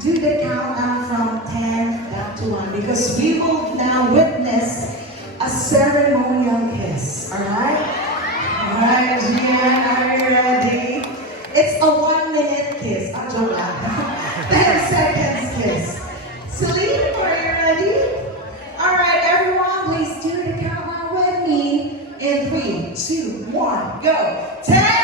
do the countdown from 10 back to 1 because we will now witness a ceremonial kiss. Alright? Alright, Gian, are you ready? It's a 1-minute kiss. Ah, joke lang. 10 seconds kiss. Celine, are you ready? Alright, everyone, please do the countdown with me. In 3, 2, 1, go. 10!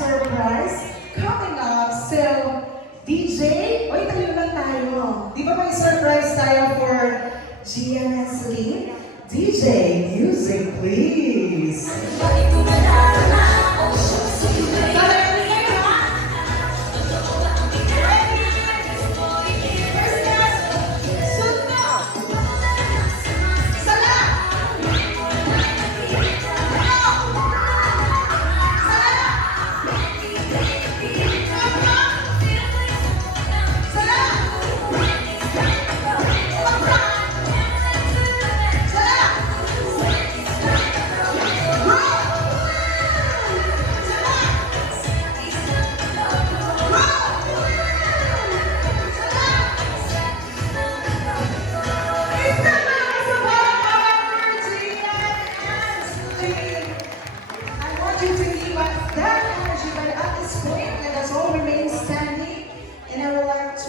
Surprise coming up. So, DJ, oy, tayo lang tayo. Di ba may surprise tayo for Gian and Celine? DJ, music please.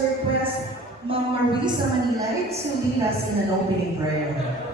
Request Ma'am Marisa Manilay to lead us in an opening prayer.